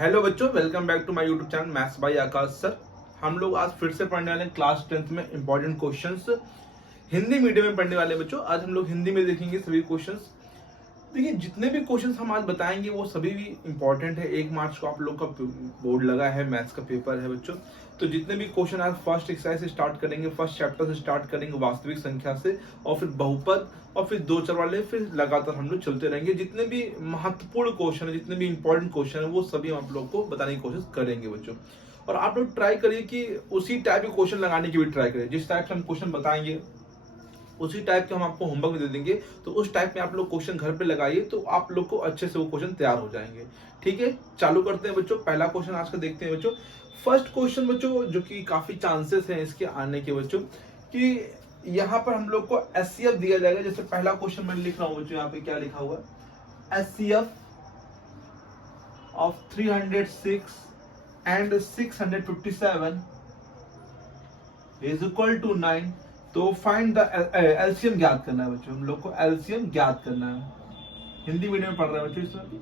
Hello बच्चों, welcome back to my YouTube channel maths by Akash sir. हम लोग आज फिर से पढ़ने वाले हैं क्लास 10th में इंपॉर्टेंट क्वेश्चंस। हिंदी मीडियम में पढ़ने वाले बच्चों, आज हम लोग हिंदी में देखेंगे सभी क्वेश्चंस। देखिए, जितने भी क्वेश्चंस हम आज बताएंगे वो सभी भी इंपॉर्टेंट है। 1 मार्च को आप लोग का बोर्ड लगा है, मैथ्स का पेपर है बच्चों। तो जितने भी क्वेश्चन आज फर्स्ट एक्सरसाइज से स्टार्ट करेंगे, फर्स्ट चैप्टर से स्टार्ट करेंगे वास्तविक संख्या से, और फिर बहुपद, और फिर 2 चर वाले, फिर लगातार हम लोग चलते रहेंगे। जितने भी महत्वपूर्ण क्वेश्चन है, जितने भी इंपॉर्टेंट क्वेश्चन है, वो सभी हम आप लोग को बताने की कोशिश करेंगे बच्चों। और आप लोग ट्राई करिए कि उसी टाइप के क्वेश्चन लगाने की भी ट्राई करिए। जिस टाइप से हम क्वेश्चन बताएंगे उसी टाइप के हम आपको होमवर्क दे देंगे, तो उस टाइप में आप लोग क्वेश्चन घर पे लगाइए, तो आप लोग को अच्छे से वो क्वेश्चन तैयार हो जाएंगे। ठीक है, चालू करते हैं बच्चों। पहला क्वेश्चन आज का देखते हैं बच्चों। फर्स्ट क्वेश्चन बच्चों, जो कि काफी चांसेस हैं इसके आने के बच्चों, कि यहाँ पर हम लोग को एचसीएफ दिया जाएगा। जैसे पहला क्वेश्चन मैं लिख रहा हूँ बच्चों, यहाँ पे क्या लिखा हुआ है, HCF of 306 and 657 is equal to 9। तो फाइंड द एलसीएम ज्ञात करना है बच्चों। हम लोग को एलसीएम ज्ञात करना है। हिंदी मीडियम में पढ़ रहे हैं बच्चों, इसमें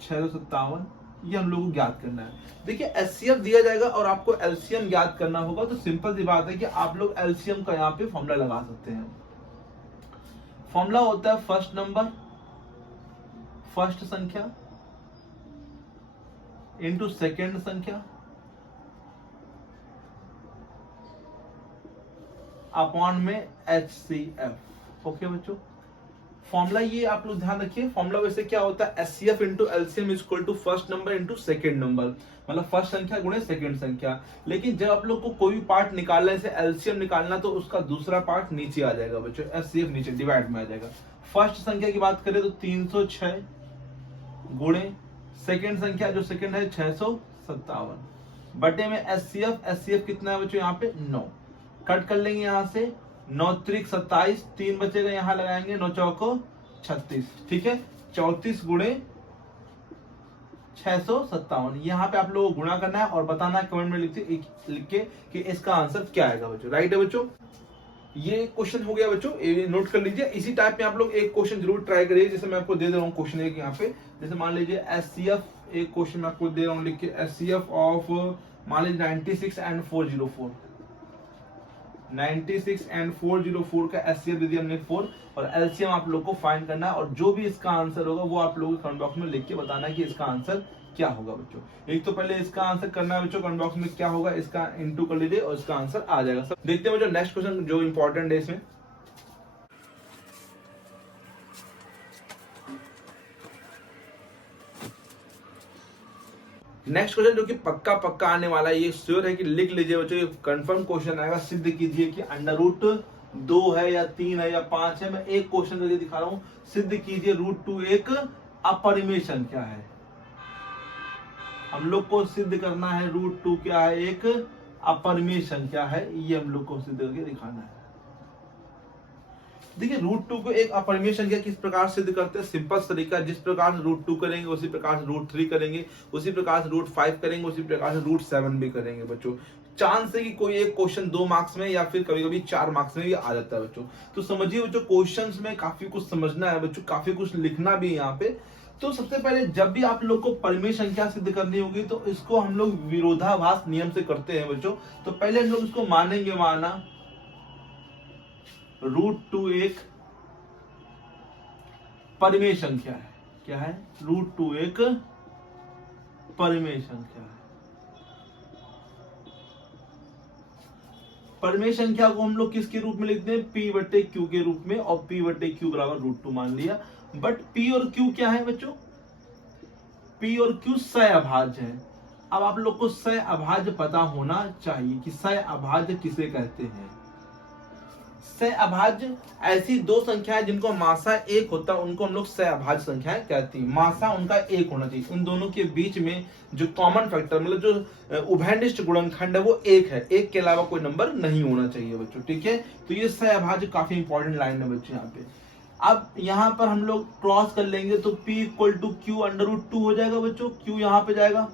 657 ये हम लोग को ज्ञात करना है। देखिए, एचसीएफ दिया जाएगा और आपको एलसीएम ज्ञात करना होगा, तो सिंपल सी बात है कि आप लोग एलसीएम का यहाँ पे फॉर्मूला लगा सकते हैं। फॉर्मूला होता है फर्स्ट नंबर, फर्स्ट संख्या इंटू सेकेंड संख्या अपॉन में HCF। ओके बच्चों, फॉर्मूला ये आप लोग ध्यान रखिए। फॉर्मूला वैसे क्या होता है, HCF into LCM is equal to first number into second number, मतलब फर्स्ट संख्या गुणे सेकेंड संख्या। लेकिन जब आप लोग को कोई भी पार्ट निकालना है, जैसे एलसीएम निकालना, तो उसका दूसरा पार्ट नीचे आ जाएगा बच्चों, HCF नीचे डिवाइड में आ जाएगा। फर्स्ट संख्या की बात करें तो 306 गुणे सेकेंड संख्या, जो सेकेंड है 657 बटे में HCF कितना है बच्चों, यहाँ पे 9। कट कर लेंगे यहाँ से, 9 त्रिक 27, 3 बचेगा, यहाँ लगाएंगे 9 चौको 36। ठीक है, 34 गुणे 657। यहाँ पे आप लोगों को गुणा करना है और बताना है कमेंट में लिख के कि इसका आंसर क्या आएगा बच्चों। राइट है बच्चों, ये क्वेश्चन हो गया बच्चों, ये नोट कर लीजिए। इसी टाइप में आप लोग एक क्वेश्चन जरूर ट्राई करिए। जैसे मैं आपको दे रहा हूँ क्वेश्चन एक यहाँ पे, जैसे मान लीजिए एचसीएफ, एक क्वेश्चन मैं आपको दे रहा हूँ लिख के, एचसीएफ ऑफ मान लीजिए 96 एंड 404, 96 एंड 404 का एचसीएफ दे दिया हमने 4, और एलसीएम आप लोग को फाइंड करना है। और जो भी इसका आंसर होगा वो आप लोगों को कमेंट बॉक्स में लिख के बताना है कि इसका आंसर क्या होगा बच्चों। एक तो पहले इसका आंसर करना है बच्चों, कमेंट बॉक्स में क्या होगा इसका इनटू कर लीजिए और इसका आंसर आ जाएगा। सब देखते हैं बच्चों नेक्स्ट क्वेश्चन जो इंपॉर्टेंट है इसमें। नेक्स्ट क्वेश्चन जो कि पक्का आने वाला है, ये श्योर है कि लिख लीजिए बच्चों, ये कंफर्म क्वेश्चन आएगा। सिद्ध कीजिए कि अंडर रूट 2 है या 3 है या 5 है। मैं एक क्वेश्चन करके दिखा रहा हूं, सिद्ध कीजिए √2 एक अपरिमेय संख्या है। हम लोग को सिद्ध करना है √2 क्या है, एक अपरिमेय संख्या है। ये हम लोग को सिद्ध करके दिखाना है। देखिए, √2 को एक अपरिमेय संख्या किस प्रकार सिद्ध करते हैं, सिंपल तरीका। जिस प्रकार से √2 करेंगे उसी प्रकार से √3 करेंगे, उसी प्रकार से √5 करेंगे, उसी प्रकार से √7 भी करेंगे बच्चों। चांस है कि कोई एक क्वेश्चन 2 मार्क्स में या फिर कभी कभी 4 मार्क्स में भी आ जाता है बच्चों। तो समझिए बच्चों, क्वेश्चंस में काफी कुछ समझना है बच्चों, काफी कुछ लिखना भी है यहाँ पे। तो सबसे पहले जब भी आप लोग को परिमेय संख्या सिद्ध करनी होगी, तो इसको हम लोग विरोधाभास नियम से करते हैं बच्चों। तो पहले हम लोग इसको मानेंगे, माना √2 एक परिमेय संख्या है। क्या है, √2 एक परिमेय संख्या है। परिमेय संख्या को हम लोग किसके रूप में लिखते हैं, P/Q के रूप में, और P/Q बराबर √2 मान लिया। बट P और Q क्या है बच्चों, P और Q सहअभाज्य है। अब आप लोग को सहअभाज्य पता होना चाहिए कि सहअभाज्य किसे कहते हैं। सहअभाज्य ऐसी दो संख्याएं जिनको मासा 1 होता है, उनको हम लोग सहअभाज्य संख्याएं कहते हैं। मासा उनका 1 होना चाहिए। उन दोनों के बीच में जो कॉमन फैक्टर, मतलब जो उभयनिष्ठ गुणनखंड है, वो 1 है। 1 के अलावा कोई नंबर नहीं होना चाहिए बच्चों। ठीक है, तो ये सहअभाज्य काफी इंपॉर्टेंट लाइन है बच्चों यहाँ पे। अब यहाँ पर हम लोग क्रॉस कर लेंगे तो P = Q √2 हो जाएगा बच्चों। Q यहाँ पे जाएगा,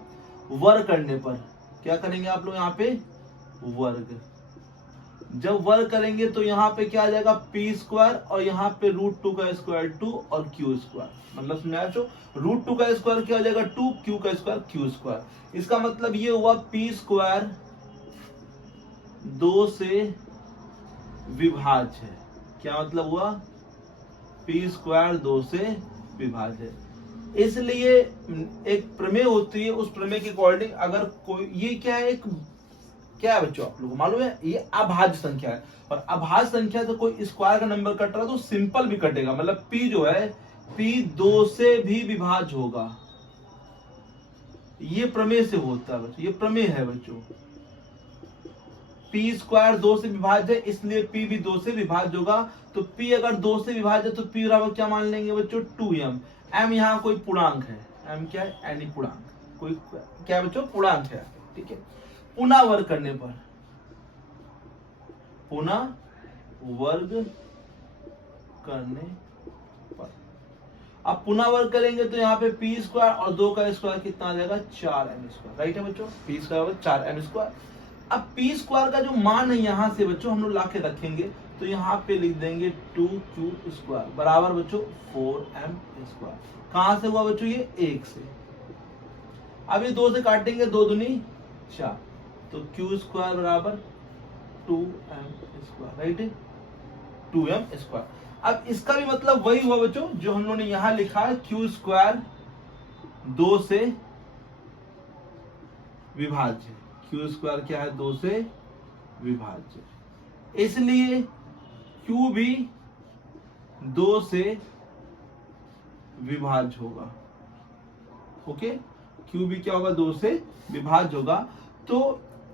वर्ग करने पर क्या करेंगे आप लोग, यहाँ पे वर्ग जब वर्ग करेंगे तो यहाँ पे क्या आ जाएगा पी स्क्वायर और यहाँ पे √2 का स्क्वायर 2 और क्यू स्क्वायर, मतलब समझा जो √2 का स्क्वायर क्या हो जाएगा 2, क्यू का स्क्वायर क्यू स्क्वायर। इसका मतलब ये हुआ पी स्क्वायर 2 से विभाज्य है। क्या मतलब हुआ? पी स्क्वायर 2 से विभाज्य है। इसलिए एक प्रमेय होती है, उस प्रमेय के अकॉर्डिंग अगर कोई, ये क्या है, एक क्या है बच्चों आप लोगों को मालूम है, ये अभाज्य संख्या है। और अभाज्य संख्या से कोई स्क्वायर का नंबर कट रहा है तो सिंपल भी कटेगा, मतलब p जो है p 2 से भी विभाज्य होगा। ये प्रमेय से होता है बच्चों, ये प्रमेय है बच्चों। p स्क्वायर 2 से विभाज्य है, इसलिए p भी 2 से विभाज्य होगा। तो p अगर 2 से विभाज्य है तो p बराबर क्या मान लेंगे बच्चों 2m। m यहाँ कोई पूर्णांक है, m क्या है? एनी पूर्णांक, कोई क्या है बच्चों? पूर्णांक है, ठीक है। पुनः वर्ग करने पर, पुनः वर्ग करने पर, अब पुनः वर्ग करेंगे तो यहाँ पे पी स्क्वायर और 2 का स्क्वायर कितना आ जाएगा 4m स्क्वायर, राइट है बच्चों। P square 4m square. अब पी स्क्वायर का जो मान है यहाँ से बच्चों हम लोग ला के रखेंगे तो यहाँ पे लिख देंगे 2q स्क्वायर बराबर बच्चों 4m स्क्वायर। कहां से हुआ बच्चों? ये 1 से। अब ये 2 से काटेंगे, 2 दूनी 4, तो q स्क्वायर बराबर 2m स्क्वायर, राइट है, 2m स्क्वायर। अब इसका भी मतलब वही हुआ बच्चों जो हम लोगों ने यहां लिखा है, q स्क्वायर 2 से विभाज्य। q स्क्वायर क्या है? 2 से विभाज्य, इसलिए q भी 2 से विभाज्य होगा। ओके, q भी क्या होगा? 2 से विभाज्य होगा। तो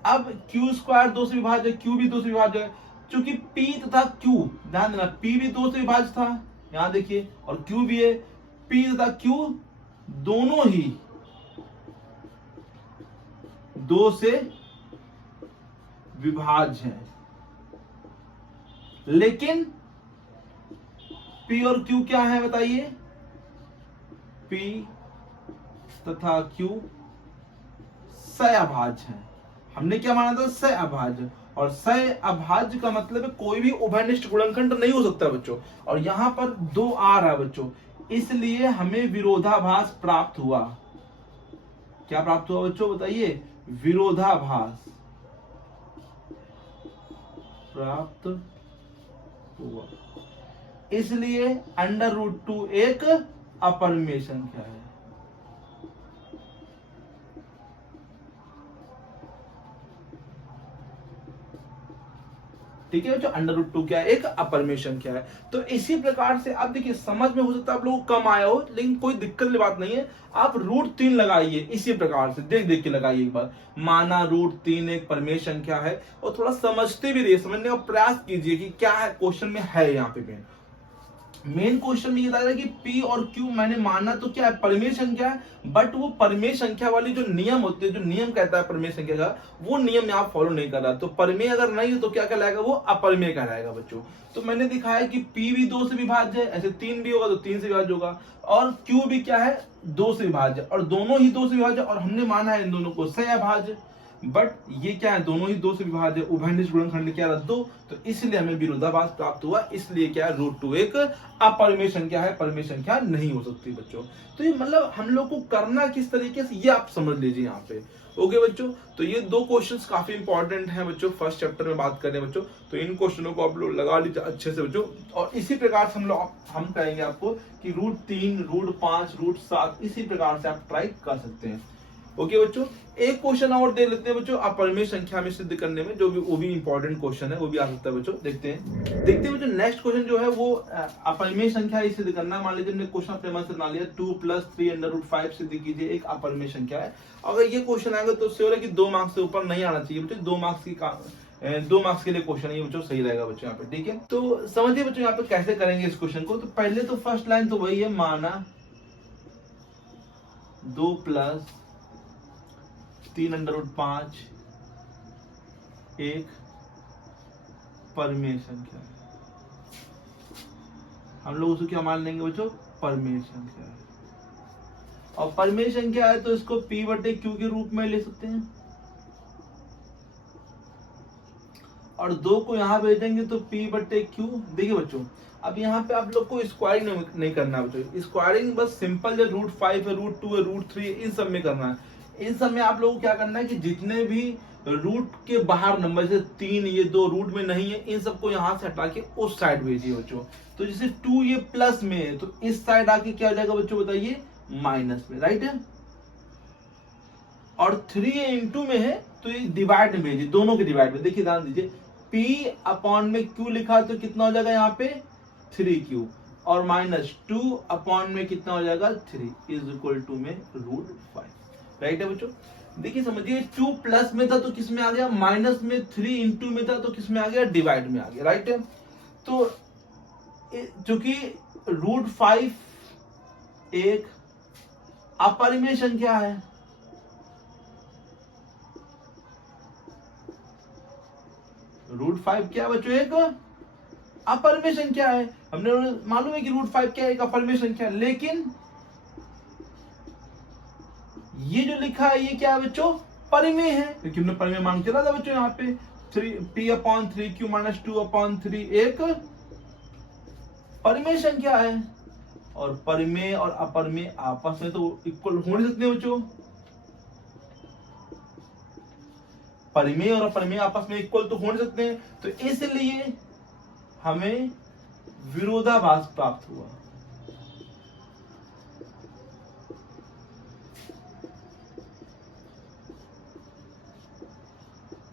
अब q स्क्वायर 2 से विभाज्य, q भी 2 से विभाज्य है। चूंकि p तथा q, ध्यान देना, p भी 2 से विभाज्य था, यहां देखिए, और q भी है। p तथा q दोनों ही 2 से विभाज्य हैं, लेकिन p और q क्या है बताइए? p तथा q सहअभाज्य हैं। हमने क्या माना था? सहअभाज्य। और सहअभाज्य का मतलब है कोई भी उभयनिष्ठ गुणनखंड नहीं हो सकता बच्चों। और यहां पर 2 आ रहा है बच्चों, इसलिए हमें विरोधाभास प्राप्त हुआ। क्या प्राप्त हुआ बच्चों बताइए? विरोधाभास प्राप्त हुआ। इसलिए √2 एक अपरिमेय संख्या है। ठीक है बच्चों, √2 क्या है? एक अपरिमेय संख्या है। तो इसी प्रकार से आप देखिए, समझ में हो सकता है आप लोगों को कम आया हो, लेकिन कोई दिक्कत वाली बात नहीं है। आप √3 लगाइए, इसी प्रकार से देख देख के लगाइए एक बार। माना √3 एक परिमेय संख्या है, और थोड़ा समझते भी रहिए, समझने का प्रयास कीजिए कि क्या है क्वेश्चन में है। यहाँ पे मेन क्वेश्चन में ये था कि p और q मैंने माना तो क्या है? परिमेय संख्या है, बट वो परिमेय संख्या वाली जो नियम होते हैं, जो नियम कहता है परिमेय संख्या का, वो नियम यहाँ फॉलो नहीं कर रहा। तो परिमेय अगर नहीं हो तो क्या कहलाएगा? वो अपरिमेय कहलाएगा बच्चों। तो मैंने दिखाया कि p भी 2 से विभाज्य है, ऐसे 3 भी होगा तो 3 से विभाज्य होगा, और q भी क्या है? 2 से विभाज्य, और दोनों ही 2 से विभाज्य, और हमने माना है इन दोनों को सहअभाज्य। बट ये क्या है? दोनों ही 2 से विभाज्य, उभयनिष्ठ गुणनखंड क्या रद्द दो, तो इसलिए हमें विरोधाभास प्राप्त हुआ। इसलिए क्या है? √2 एक अपरिमेय संख्या है, परिमेय संख्या नहीं हो सकती बच्चों। तो ये मतलब हम लोग को करना किस तरीके से, ये आप समझ लीजिए यहाँ पे। ओके बच्चों, तो ये 2 क्वेश्चंस काफी इंपॉर्टेंट हैं बच्चों। फर्स्ट चैप्टर में बात करें बच्चों, तो इन क्वेश्चनों को आप लोग लगा लीजिए अच्छे से बच्चों। और इसी प्रकार से हम कहेंगे आपको कि √3, √5, √7 इसी प्रकार से आप ट्राई कर सकते हैं। ओके बच्चों, एक क्वेश्चन और दे लेते हैं बच्चों, अपरिमेय संख्या में सिद्ध करने में, जो भी वो भी इंपॉर्टेंट क्वेश्चन है, वो भी आ सकता है बच्चों। देखते हैं बच्चों, नेक्स्ट क्वेश्चन जो है वो अपरिमेय संख्या ही सिद्ध करना। मान लीजिए हमने क्वेश्चन अपने मन से बना लिया, 2 + 3√5 सिद्ध कीजिए एक अपरिमेय संख्या है। अगर ये क्वेश्चन आएगा तो श्योर है कि 2 मार्क्स से ऊपर नहीं आना चाहिए बच्चों। 2 मार्क्स के लिए क्वेश्चन ये बच्चों सही रहेगा बच्चों यहाँ पे, ठीक है। तो समझिए बच्चों यहाँ पे कैसे करेंगे इस क्वेश्चन को। तो पहले तो फर्स्ट लाइन तो वही है, माना 2 + 3√5 एक परिमेय संख्या है। हम लोग उसको क्या मान लेंगे बच्चों? परिमेय संख्या है। और परिमेय संख्या है तो इसको p/q के रूप में ले सकते हैं। और 2 को यहाँ भेजेंगे तो p/q। देखिए बच्चों, अब यहाँ पे आप लोग को स्क्वायरिंग नहीं करना बच्चों, स्क्वायरिंग बस सिंपल जो √5 है, √2 है, √3 है, इन सब में करना है। इन सब में आप लोगों को क्या करना है कि जितने भी रूट के बाहर नंबर, जैसे 3 ये 2 रूट में नहीं है, इन सबको यहाँ से हटा के उस साइड भेजिए बच्चों। तो जैसे 2 ये प्लस में है तो इस साइड आके क्या हो जाएगा बच्चों बताइए, माइनस में, राइट है। और 3 ये इंटू में है तो ये डिवाइड में भेजिए, दोनों के डिवाइड में। देखिए ध्यान दीजिए, p/q लिखा तो कितना हो जाएगा यहाँ पे 3q, और -2 में कितना हो जाएगा 3 = में √5, राइट है बच्चों। देखिए समझिए, 2 प्लस में था तो किस में आ गया, माइनस में, 3 इंटू में था तो किस में आ गया, डिवाइड में आ गया, राइट है। तो चूंकि √5 एक अपरिमेय संख्या है, √5 क्या बच्चों, एक अपरिमेय संख्या है। हमने मालूम है कि √5 क्या है, एक अपरिमेय संख्या है। लेकिन ये जो लिखा है ये क्या है बच्चों, परिमेय है, क्योंकि हमने परिमेय मान चला था बच्चों। यहाँ पे p/3q - 2/3 एक परिमेय संख्या है, और परिमेय और अपरिमेय आपस में तो इक्वल हो नहीं सकते बच्चों। परिमेय और अपरिमेय आपस में इक्वल तो हो नहीं सकते हैं, तो इसलिए हमें विरोधाभास प्राप्त हुआ।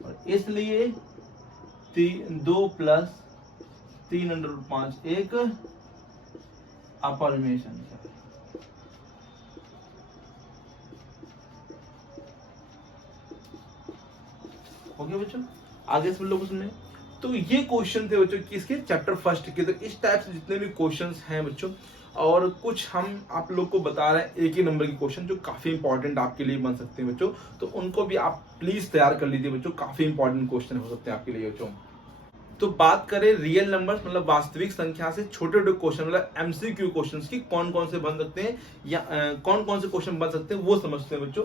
और इसलिए 2 + 3√5 एक अपरिमेय संख्या है। ओके बच्चों, आगे से लोग उसमें, तो ये क्वेश्चन थे बच्चों किसके, चैप्टर फर्स्ट के। तो इस टाइप से जितने भी क्वेश्चंस हैं बच्चों, और कुछ हम आप लोग को बता रहे हैं एक ही नंबर की क्वेश्चन जो काफी इंपॉर्टेंट आपके लिए बन सकते हैं बच्चों, तो उनको भी आप प्लीज तैयार कर लीजिए बच्चों, काफी इंपॉर्टेंट क्वेश्चन हो सकते हैं आपके लिए बच्चों। तो बात करें रियल नंबर्स मतलब वास्तविक संख्या से छोटे छोटे क्वेश्चन मतलब MCQ क्वेश्चंस की कौन कौन से बन सकते हैं, या कौन कौन से क्वेश्चन बन सकते हैं वो समझते हैं बच्चों।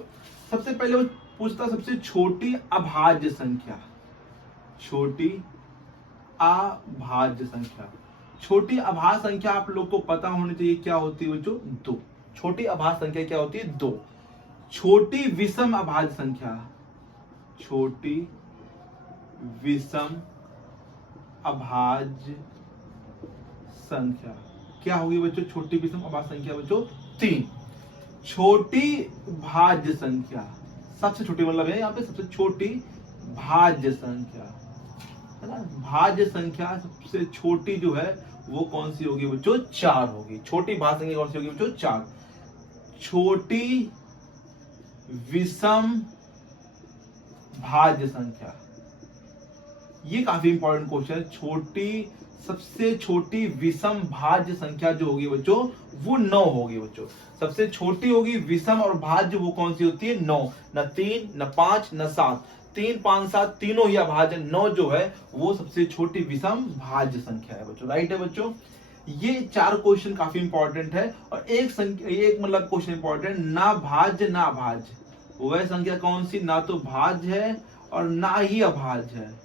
सबसे पहले वो पूछता सबसे छोटी अभाज्य संख्या, छोटी अभाज्य संख्या। छोटी अभाज्य संख्या आप लोग को पता होनी चाहिए क्या होती है बच्चों, 2। छोटी अभाज्य संख्या क्या होती है, 2। छोटी विषम अभाज्य संख्या, छोटी विषम अभाज्य संख्या क्या होगी बच्चों, छोटी विषम अभाज्य संख्या बच्चों 3। छोटी भाज्य संख्या, सबसे छोटी मतलब है यहाँ पे सबसे छोटी भाज्य संख्या है ना। भाज्य संख्या सबसे छोटी जो है वो कौन सी होगी बच्चों, 4 होगी। छोटी भाज्य संख्या कौन सी होगी बच्चों, 4। छोटी विषम भाज्य संख्या, ये काफी इंपॉर्टेंट क्वेश्चन है। छोटी, सबसे छोटी विषम भाज्य संख्या जो होगी बच्चों वो 9 होगी बच्चों। सबसे छोटी होगी विषम और भाज्य, वो कौन सी होती है, 9। न 3 न 5 न 7, 3 5 7 तीनों ही अभाज्य, 9 जो है वो सबसे छोटी विषम भाज्य संख्या है बच्चों, राइट है बच्चों। ये 4 क्वेश्चन काफी इंपॉर्टेंट है। और एक मतलब क्वेश्चन इंपॉर्टेंट, ना भाज्य ना अभाज्य, वह संख्या कौन सी ना तो भाज्य है और ना ही अभाज्य है।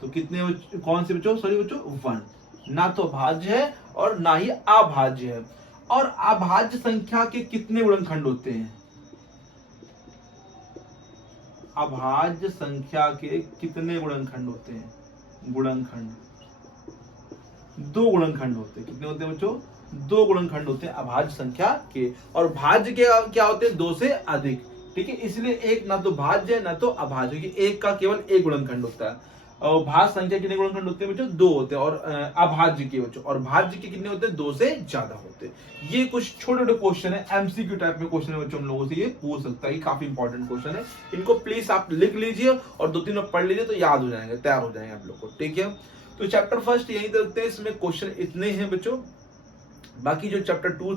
तो कितने कौन से बच्चों, सॉरी बच्चों 1, ना तो भाज्य है और ना ही अभाज्य है। और अभाज्य संख्या के कितने गुणनखंड होते हैं, अभाज्य संख्या के कितने गुणनखंड होते हैं, गुणनखंड 2 गुणनखंड होते हैं। कितने होते हैं बच्चों, 2 गुणनखंड होते हैं अभाज्य संख्या के। और भाज्य के क्या होते हैं, 2 से अधिक, ठीक है। इसलिए एक ना तो भाज्य है ना तो अभाज्य, क्योंकि एक का केवल एक गुणनखंड होता है। और भाज्य संख्या कितने गुणनखंड होते हैं बच्चों, 2 होते हैं। और अभाज्य के बच्चों, और भाज्य के कितने होते हैं, 2 से ज्यादा होते हैं। ये कुछ छोटे छोटे क्वेश्चन है, MCQ टाइप में क्वेश्चन है बच्चों, हम लोगों से ये पूछ सकता है। ये काफी इंपॉर्टेंट क्वेश्चन है, इनको प्लीज आप लिख लीजिए और 2-3 बार पढ़ लीजिए तो याद हो जाएंगे, तैयार हो जाएंगे आप लोग को, ठीक है। तो चैप्टर फर्स्ट यही रखते हैं, इसमें क्वेश्चन इतने हैं बच्चों। बाकी जो चैप्टर 2,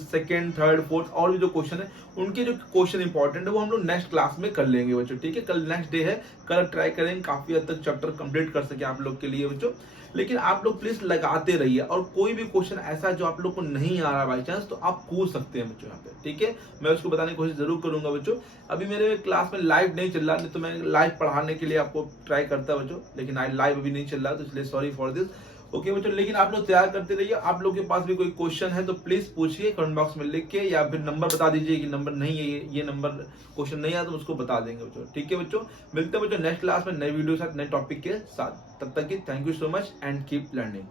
सेकंड, थर्ड, फोर्थ और भी जो क्वेश्चन है उनके जो क्वेश्चन इंपॉर्टेंट है वो हम लोग नेक्स्ट क्लास में कर लेंगे बच्चों, ठीक है। कल नेक्स्ट डे है, कल ट्राई करेंगे काफी हद तक चैप्टर कंप्लीट कर सके आप लोग के लिए बच्चों। लेकिन आप लोग प्लीज लगाते रहिए, और कोई भी क्वेश्चन ऐसा जो आप लोग को नहीं आ रहा बाई चांस, तो आप पूछ सकते हैं बच्चों यहाँ पे, ठीक है। मैं उसको बताने की कोशिश जरूर करूंगा बच्चों। अभी मेरे क्लास में लाइव नहीं चल रहा, नहीं तो मैं लाइव पढ़ाने के लिए आपको ट्राई करता बच्चों, लेकिन लाइव अभी नहीं चल रहा, तो इसलिए सॉरी फॉर दिस। ओके बच्चों, लेकिन आप लोग तैयार करते रहिए। आप लोग के पास भी कोई क्वेश्चन है तो प्लीज पूछिए कमेंट बॉक्स में लिख के, या फिर नंबर बता दीजिए कि नंबर नहीं है, ये नंबर क्वेश्चन नहीं आया तो उसको बता देंगे बच्चों, ठीक है बच्चों। मिलते हैं बच्चों नेक्स्ट क्लास में नए वीडियो के साथ, नए टॉपिक के साथ। तब तक की thank you so much and keep learning.